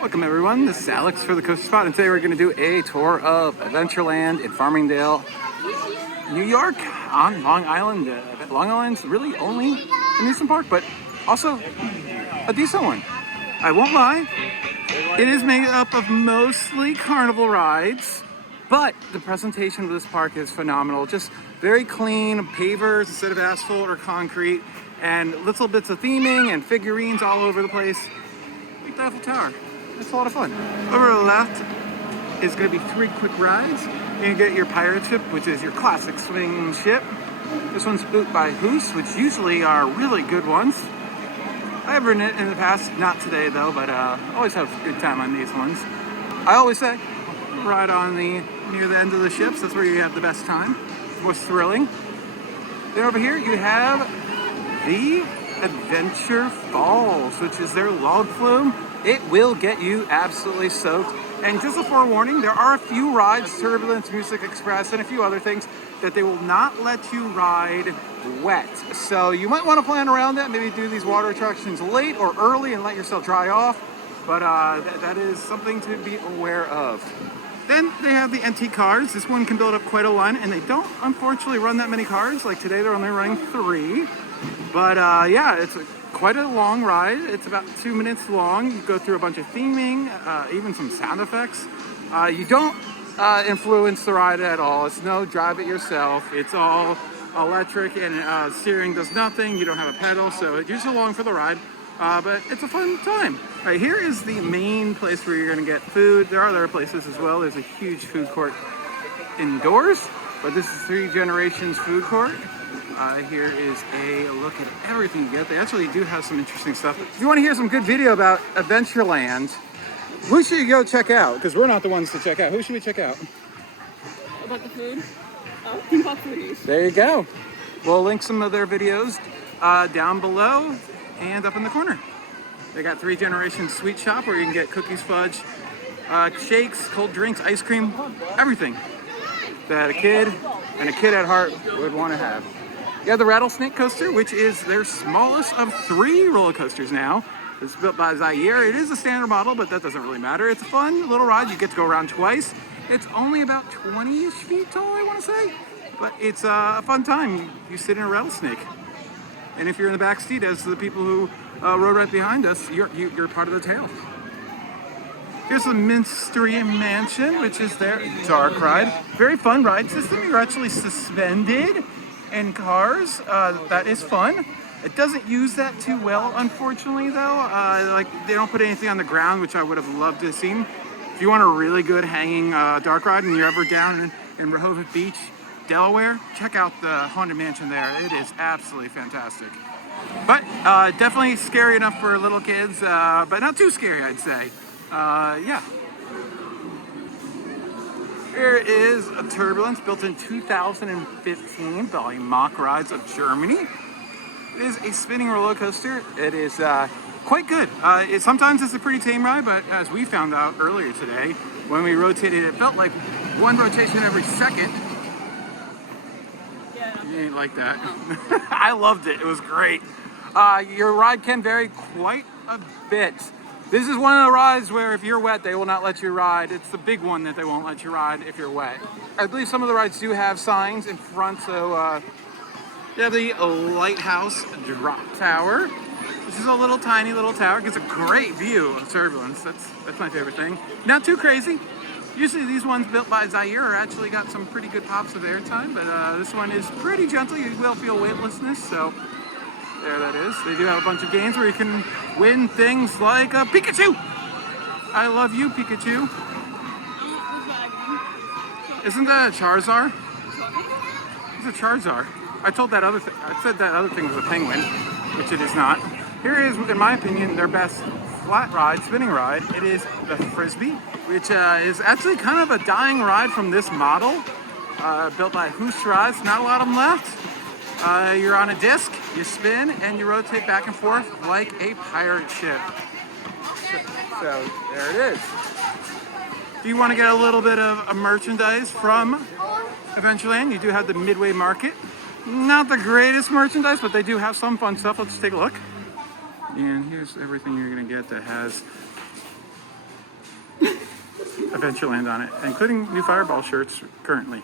Welcome everyone, this is Alex for the Coaster Spot, and today we're going to do a tour of Adventureland in Farmingdale, New York, on Long Island. Long Island's really only amusement park, but also a decent one. I won't lie, it is made up of mostly carnival rides, but the presentation of this park is phenomenal. Just very clean pavers instead of asphalt or concrete, and little bits of theming and figurines all over the place, like the Eiffel Tower. It's a lot of fun. Over to the left is going to be 3 quick rides. You get your pirate ship, which is your classic swing ship. This one's built by Hoos, which usually are really good ones. I've ridden it in the past, not today though, but always have a good time on these ones. I always say, ride on near the end of the ships. That's where you have the best time. It's most thrilling. Then over here you have the Adventure Falls, which is their log flume. It will get you absolutely soaked. And just a forewarning, there are a few rides, Turbulence, Music Express, and a few other things that they will not let you ride wet. So you might want to plan around that, maybe do these water attractions late or early and let yourself dry off. But that is something to be aware of. Then they have the antique cars. This one can build up quite a line, and they don't unfortunately run that many cars. Like today they're only running 3. But yeah, it's quite a long ride. It's about 2 minutes long. You go through a bunch of theming, even some sound effects. You don't influence the ride at all. It's no drive it yourself. It's all electric, and steering does nothing. You don't have a pedal, so it's just along for the ride. But it's a fun time. All right, here is the main place where you're gonna get food. There are other places as well. There's a huge food court indoors, but this is 3 Generations food court. Here is a look at everything you get. They actually do have some interesting stuff. If you want to hear some good video about Adventureland, who should you go check out? Because we're not the ones to check out. Who should we check out? About the food? Oh, Theme Park Foodies. There you go. We'll link some of their videos down below and up in the corner. They got 3 Generations Sweet Shop where you can get cookies, fudge, shakes, cold drinks, ice cream, everything that a kid at heart would want to have. You have the Rattlesnake Coaster, which is their smallest of 3 roller coasters now. It's built by Zaire. It is a standard model, but that doesn't really matter. It's a fun little ride. You get to go around twice. It's only about 20-ish feet tall, I want to say. But it's a fun time. You sit in a rattlesnake. And if you're in the back seat, as the people who rode right behind us, you're part of the tail. Here's the Mystery Mansion, which is their dark ride. Very fun ride system. You're actually suspended in cars. That is fun. It doesn't use that too well, unfortunately, though. Like they don't put anything on the ground, which I would have loved to have seen. If you want a really good hanging dark ride and you're ever down in Rehoboth Beach, Delaware, check out the Haunted Mansion there. It is absolutely fantastic. But definitely scary enough for little kids, but not too scary, I'd say. Yeah. Here is a Turbulence built in 2015 by Mach Rides of Germany. It is a spinning roller coaster. It is quite good. Sometimes it's a pretty tame ride, but as we found out earlier today, when we rotated, it felt like 1 rotation every second. Yeah. You ain't like that. I loved it. It was great. Your ride can vary quite a bit. This is one of the rides where if you're wet, they will not let you ride. It's the big one that they won't let you ride if you're wet. I believe some of the rides do have signs in front, so you have the Lighthouse Drop Tower. This is a little tiny little tower. It gets a great view of Turbulence. That's my favorite thing. Not too crazy. Usually these ones built by Zaire are actually got some pretty good pops of airtime, but this one is pretty gentle. You will feel weightlessness, so there that is. They do have a bunch of games where you can win things like a Pikachu. I love you, Pikachu. Isn't that a Charizard? It's a Charizard. I said that other thing was a penguin, which it is not. Here is, in my opinion, their best flat ride, spinning ride. It is the Frisbee, which is actually kind of a dying ride from this model, built by Hoos Rides. Not a lot of them left. You're on a disc, you spin, and you rotate back and forth like a pirate ship. So there it is. If you want to get a little bit of merchandise from Adventureland, you do have the Midway Market. Not the greatest merchandise, but they do have some fun stuff. Let's take a look. And here's everything you're going to get that has Adventureland on it, including new Fireball shirts currently.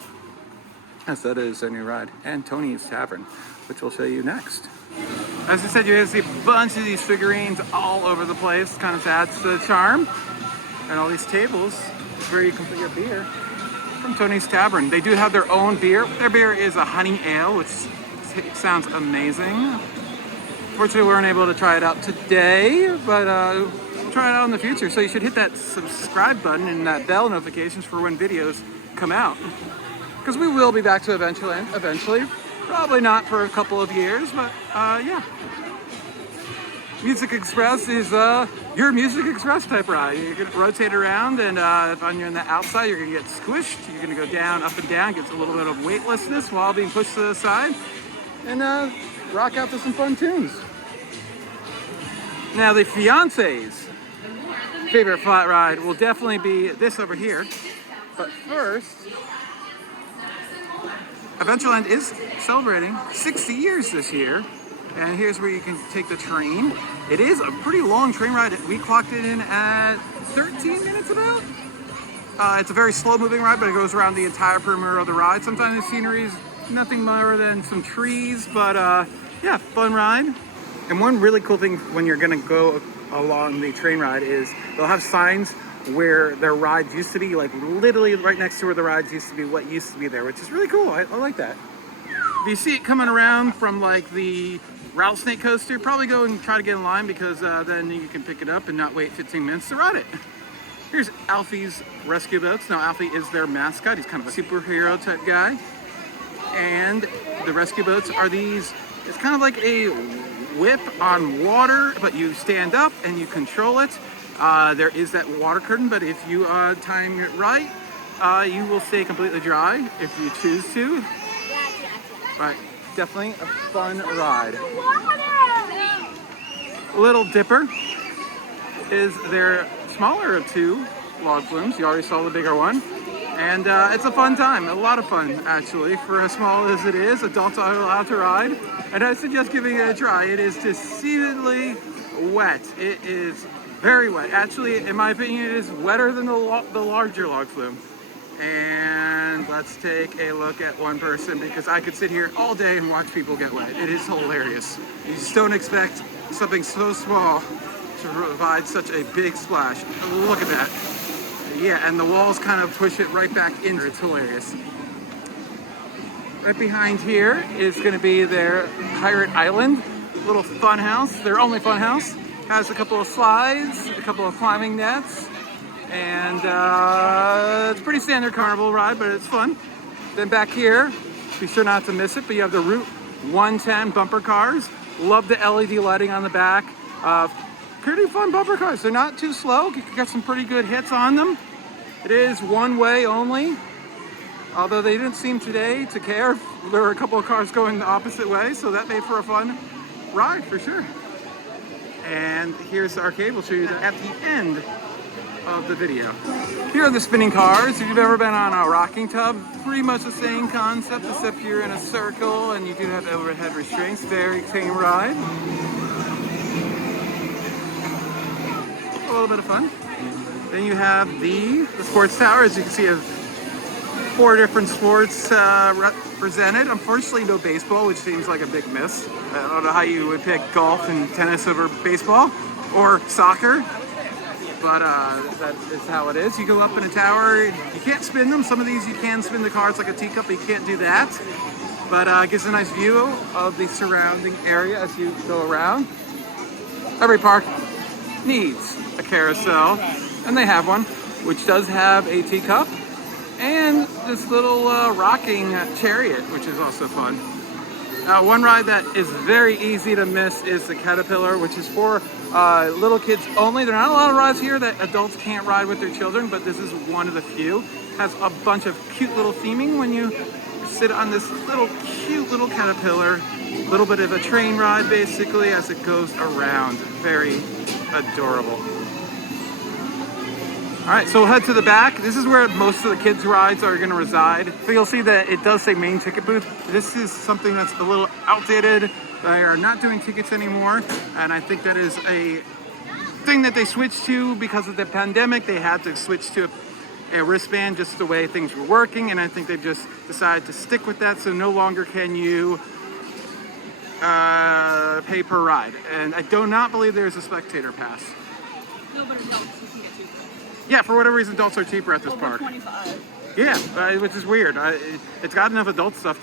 Yes, that is a new ride. And Tony's Tavern, which we'll show you next. As I said, you're gonna see a bunch of these figurines all over the place. Kind of adds to the charm. And all these tables where you can put your beer from Tony's Tavern. They do have their own beer. Their beer is a honey ale, which sounds amazing. Fortunately, we weren't able to try it out today, but we'll try it out in the future. So you should hit that subscribe button and that bell notifications for when videos come out. Because we will be back to Adventureland eventually. Probably not for a couple of years, but yeah. Music Express is your Music Express type ride. You're gonna rotate around, and if you're on the outside, you're gonna get squished. You're gonna go down, up and down, gets a little bit of weightlessness while being pushed to the side, and rock out to some fun tunes. Now the fiance's favorite flat ride will definitely be this over here. But first, Adventureland is celebrating 60 years this year. And here's where you can take the train. It is a pretty long train ride. We clocked it in at 13 minutes about. It's a very slow moving ride, but it goes around the entire perimeter of the ride. Sometimes the scenery is nothing more than some trees, but yeah, fun ride. And one really cool thing when you're gonna go along the train ride is they'll have signs where their rides used to be, like literally right next to where the rides used to be, what used to be there, which is really cool. I like that. If you see it coming around from like the rattlesnake coaster, probably go and try to get in line, because then you can pick it up and not wait 15 minutes to ride it. Here's Alfie's rescue boats. Now Alfie is their mascot. He's kind of a superhero type guy. And the rescue boats are these, it's kind of like a whip on water, but you stand up and you control it. There is that water curtain, but if you time it right, you will stay completely dry if you choose to. Right, definitely a fun ride. Little Dipper is their smaller of two log flumes. You already saw the bigger one. And it's a fun time, a lot of fun actually, for as small as it is. Adults are allowed to ride. And I suggest giving it a try. It is deceivingly wet. It is very wet. Actually, in my opinion, it is wetter than the larger log flume. And let's take a look at one person, because I could sit here all day and watch people get wet. It is hilarious. You just don't expect something so small to provide such a big splash. Look at that. Yeah, and the walls kind of push it right back in. It's hilarious. Right behind here is going to be their Pirate Island little fun house. Their only fun house. Has a couple of slides, a couple of climbing nets, and it's a pretty standard carnival ride, but it's fun. Then back here, be sure not to miss it, but you have the Route 110 bumper cars. Love the LED lighting on the back. Pretty fun bumper cars. They're not too slow. You got some pretty good hits on them. It is one way only, although they didn't seem today to care. There were a couple of cars going the opposite way, so that made for a fun ride for sure. And here's the arcade. We'll show you that at the end of the video. Here are the spinning cars. If you've ever been on a rocking tub, pretty much the same concept, except you're in a circle and you do have overhead restraints. Very tame ride. A little bit of fun. Then you have the sports tower. As you can see, you have 4 different sports represented. Unfortunately, no baseball, which seems like a big miss. I don't know how you would pick golf and tennis over baseball or soccer, but that is how it is. You go up in a tower. You can't spin them. Some of these you can spin the cards like a teacup, but you can't do that. But it gives a nice view of the surrounding area as you go around. Every park needs a carousel, and they have one, which does have a teacup and this little rocking chariot, which is also fun. One ride that is very easy to miss is the Caterpillar, which is for little kids only. There are not a lot of rides here that adults can't ride with their children, but this is one of the few. Has a bunch of cute little theming when you sit on this little cute little Caterpillar. A little bit of a train ride basically as it goes around. Very adorable. All right, so we'll head to the back. This is where most of the kids' rides are going to reside. So you'll see that it does say main ticket booth. This is something that's a little outdated. They are not doing tickets anymore, and I think that is a thing that they switched to because of the pandemic. They had to switch to a wristband, just the way things were working, and I think they've just decided to stick with that, so no longer can you pay per ride. And I do not believe there's a spectator pass. No, but adults you can get cheaper. Yeah, for whatever reason, adults are cheaper at this Over park. 25. Yeah, which is weird. It's got enough adult stuff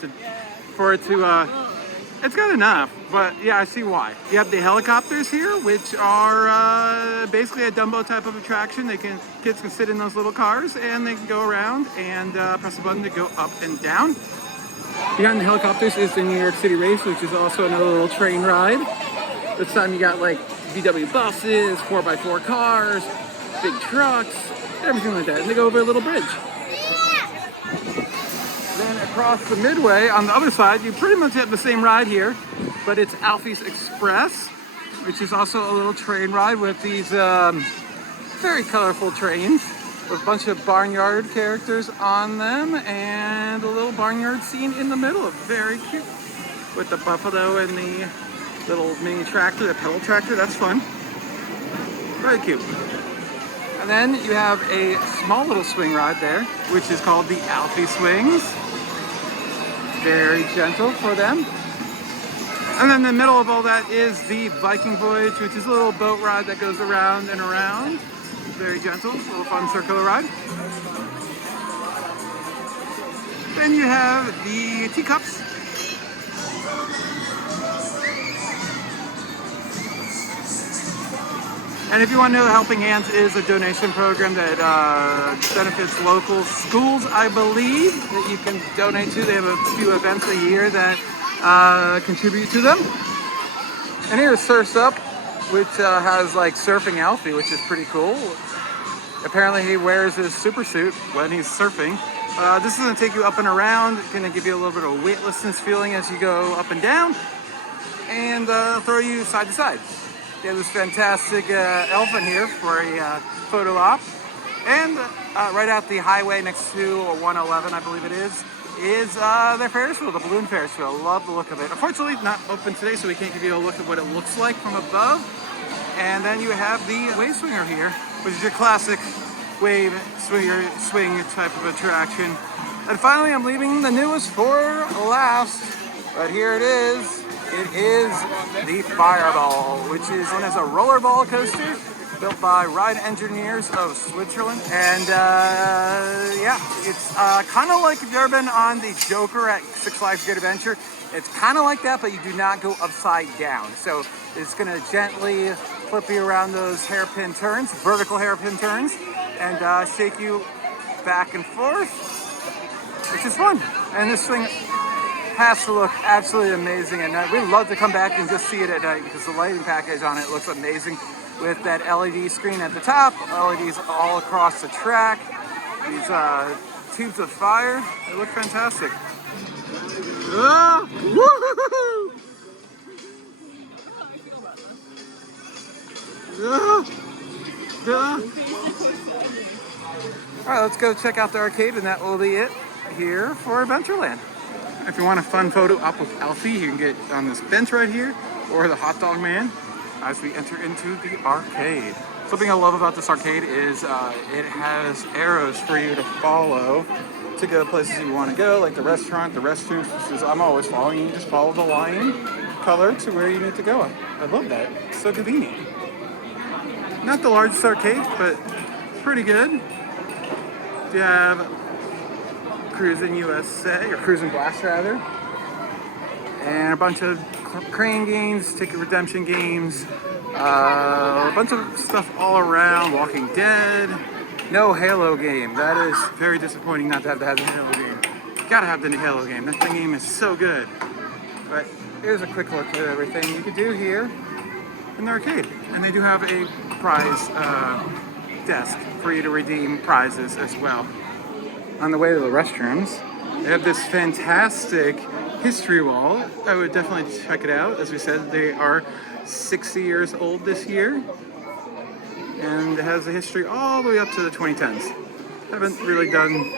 for it to. It's got enough, but yeah, I see why. You have the helicopters here, which are basically a Dumbo type of attraction. Kids can sit in those little cars and they can go around and press a button to go up and down. Behind the helicopters is the New York City Race, which is also another little train ride. This time you got like VW buses, 4x4 cars, big trucks, everything like that. And they go over a little bridge. Then across the midway on the other side, you pretty much have the same ride here, but it's Alfie's Express, which is also a little train ride with these very colorful trains with a bunch of barnyard characters on them and a little barnyard scene in the middle. Very cute. With the buffalo and the little mini tractor, the pedal tractor, that's fun. Very cute. And then you have a small little swing ride there, which is called the Alfie Swings. Very gentle for them. And then in the middle of all that is the Viking Voyage, which is a little boat ride that goes around and around. Very gentle, a little fun circular ride. Then you have the teacups. And if you want to know, Helping Hands is a donation program that benefits local schools, I believe, that you can donate to. They have a few events a year that contribute to them. And here's Surf's Up, which has like surfing Alfie, which is pretty cool. Apparently he wears his super suit when he's surfing. This is going to take you up and around. It's going to give you a little bit of weightlessness feeling as you go up and down, and throw you side to side. They have this fantastic elephant here for a photo op. And right out the highway next to 111, I believe it is their Ferris wheel, the balloon Ferris wheel. Love the look of it. Unfortunately, not open today, so we can't give you a look at what it looks like from above. And then you have the wave swinger here, which is your classic wave swing type of attraction. And finally, I'm leaving the newest for last, but here it is. It is the Fireball, which is known as a rollerball coaster built by ride engineers of Switzerland. And yeah, it's kind of like if you've ever been on the Joker at Six Flags Great Adventure. It's kind of like that, but you do not go upside down. So it's going to gently flip you around those hairpin turns, vertical hairpin turns, and shake you back and forth, which is fun. And this thing has to look absolutely amazing at night. We'd love to come back and just see it at night because the lighting package on it looks amazing with that LED screen at the top, LEDs all across the track, these tubes of fire. They look fantastic. Woo-hoo-hoo! All right, let's go check out the arcade, and that will be it here for Adventureland. If you want a fun photo op with Alfie, you can get on this bench right here, or the hot dog man, as we enter into the arcade. Something I love about this arcade is it has arrows for you to follow to go places you want to go, like the restaurant, the restrooms. I'm always following you. Just follow the line color to where you need to go. I love that. It's so convenient. Not the largest arcade, but pretty good. You have Cruising USA, or Cruising Blast rather, and a bunch of crane games, ticket redemption games, a bunch of stuff all around. Walking Dead, no Halo game. That is very disappointing not to have the Halo game. You gotta have the Halo game. That game is so good. But here's a quick look at everything you could do here in the arcade, and they do have a prize desk for you to redeem prizes as well. On the way to the restrooms, they have this fantastic history wall. I would definitely check it out. As we said, they are 60 years old this year, and it has a history all the way up to the 2010s. Haven't really done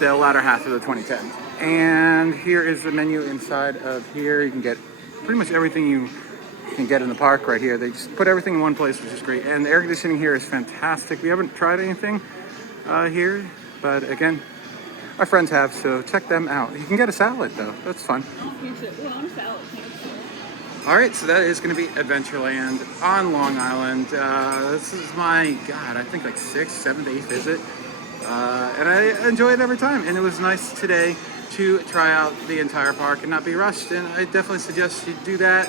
the latter half of the 2010s. And here is the menu inside of here. You can get pretty much everything you you can get in the park right here. They just put everything in one place, which is great. And the air conditioning here is fantastic. We haven't tried anything here, but again, our friends have, so check them out. You can get a salad though. That's fun. All right, so that is going to be Adventureland on Long Island. This is my, God, I think like 6th, 7th, 8th visit. And I enjoy it every time. And it was nice today to try out the entire park and not be rushed. And I definitely suggest you do that.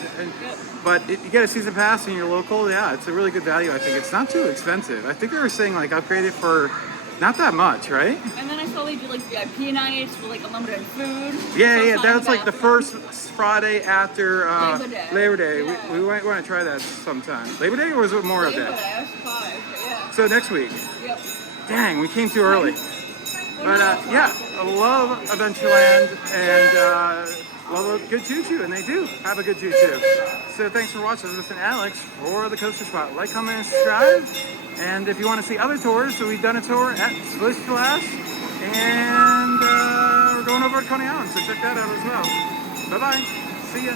But you get a season pass and you're local, yeah, it's a really good value. I think it's not too expensive. I think they were saying like upgrade it for not that much, right? And then I saw they do like VIP nights for like unlimited food. Yeah, that was like the first Friday after Labor Day. Yeah. We might want to try that sometime. Labor Day, or was it Memorial Day? Labor Day, I was surprised, but yeah. So next week. Yep. Dang, we came too early. But yeah, I love Adventureland and love a good choo-choo, and they do have a good choo-choo. So thanks for watching. This is Alex for the Coaster Spot. Like, comment, and subscribe. And if you want to see other tours, so we've done a tour at Splish Splash, and we're going over to Coney Island, so check that out as well. Bye-bye. See ya.